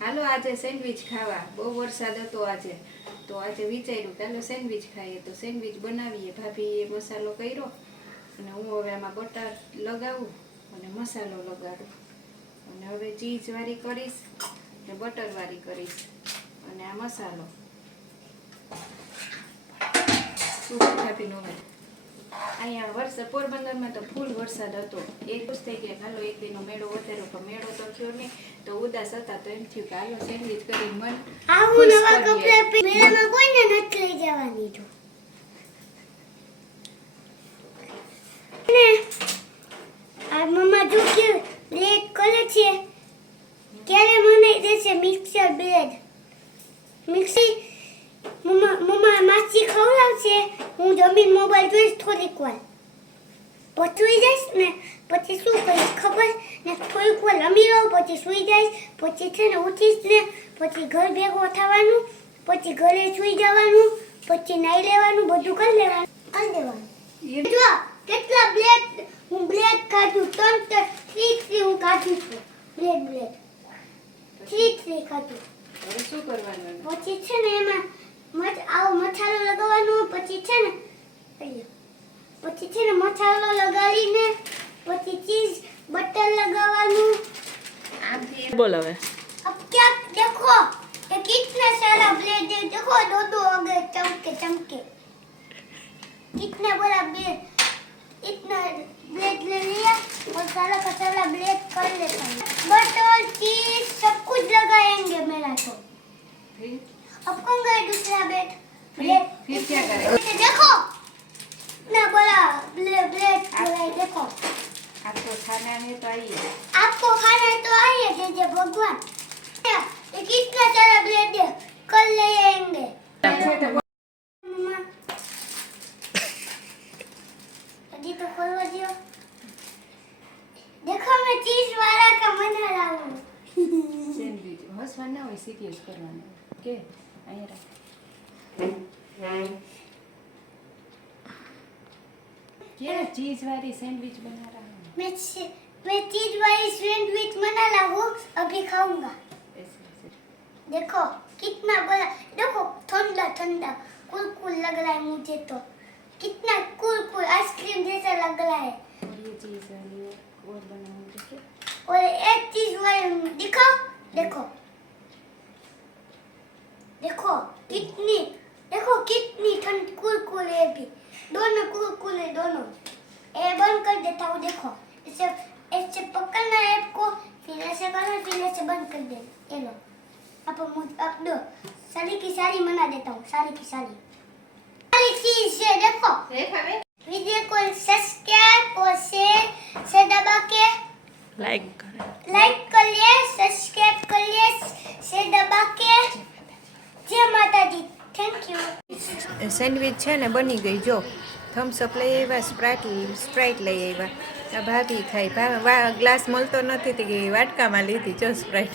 હાલો આજે સેન્ડવિચ ખાવા, બહુ વરસાદ હતો આજે, તો આજે વિચાર્યું કે હાલો સેન્ડવિચ ખાઈએ. તો સેન્ડવિચ બનાવીએ. ભાભીએ મસાલો કર્યો અને હું હવે આમાં બટર લગાવું અને મસાલો લગાડું અને હવે ચીઝવાળી કરીશ ને બટરવાળી કરીશ અને આ મસાલો શું ભાભીનો હવે અહીંયા વરસાદ પોરબંદરમાં તો ફૂલ વરસાદ હતો. એ ખુશ થઈ ગયા હાલો એક દીનો મેળો વધારો, પણ મેળો તો થયો નહીં. તો ઉદાસ હતા તો એમ થયું કે હાલો સેન્ડવિચ કરી મન આવું નવા કપડા મેળામાં કોઈને નથી લઈ જવાની તો ને આ મમ્મા જો કે બ્રેડ કરે છે ક્યારે મને દેશે મિક્સર બ્રેડ મિક્સી મમ્મા માછી ખવડાવશે. હું જમીન મોબાઈલ જોઈશ થોડીક વાર પછી જઈશ ને પછી શું કરીશ ખબર ને થોડીક વાર રમી રહું પછી સૂઈ જઈશ. પછી છે ને ઉઠીશ ને પછી ઘર ભેગો થવાનું પછી ઘરે સૂઈ જવાનું પછી નાઈ લેવાનું બધું કરી દેવાનું. જો કેટલા બ્લેડ હું બ્લેડ ખાધું 3 હું ખાધું છું બ્લેડ 3 ખાધું. હવે શું કરવાનું? પછી છે ને એમાં આવો મસાલો લગાવવાનો પછી છે ને મસાલો લગાડીને પછી ચીઝ બટર લગાવવાનું. બોલ હવે अब क्या देखो ये कितना सारा ब्लेड है. देखो दो अगर चमके कितना बड़ा ब्लेड इतना ब्लेड ले लिया और सारा का सारा ब्लेड कर लेता हूँ. बटर चीज सब कुछ लगाएंगे मेरा तो. अब कौन गए दूसरा ब्लेड फिर क्या करें? देखो इतना बड़ा ब्लेड लगाए. देखो आपको खाना है तो आइए. आपको खाना है तो आइए जय भगवान. ये कितना सारा ब्लेड है कल ले आएंगे. अभी तो खोलवा दियो. देखो मैं चीज वाला का बना रहा हूँ. સેન્ડવિચ હસવાનું ના હોય, સિરિયસ કરવાનું કે અહીંયા क्या चीज वाली सैंडविच बना रहा हूँ. मैं चीज वाली सैंडविच बना रहा हूँ अभी खाऊंगा. देखो कितना बड़ा. देखो ठंडा ठंडा कुल लग रहा है मुझे तो. कितना कुल आइसक्रीम जैसा लग रहा है. और ये चीज वाली और बनाऊंगी क्या? और एक चीज वाली दिखाओ. देखो कितनी ठंडी कुल है भी. दोनों कुल है दोनों. ये बंद कर देता हूँ. देखो ऐसे पकड़ना है आपको फिर ऐसे करना फिर ऐसे बंद कर दे. ये लो अब दो सारी की सारी मना देता हूँ. सारी की सारी चीज है. देखो वीडियो को सब्सक्राइब और शेयर से दबा के लाइक कर लिए सब्सक्राइब कर लिए से दबा के. जय माता दी. Thank you. સેન્ડવિચ છે ને બની ગઈ. જો થમ્સઅપ લઈ આવ્યા, સ્પ્રાઇટ લઈ આવ્યા. આ ભાભી ખાઈ ગ્લાસ મળતો નથી તે વાટકામાં લીધી. જો સ્પ્રાઇટ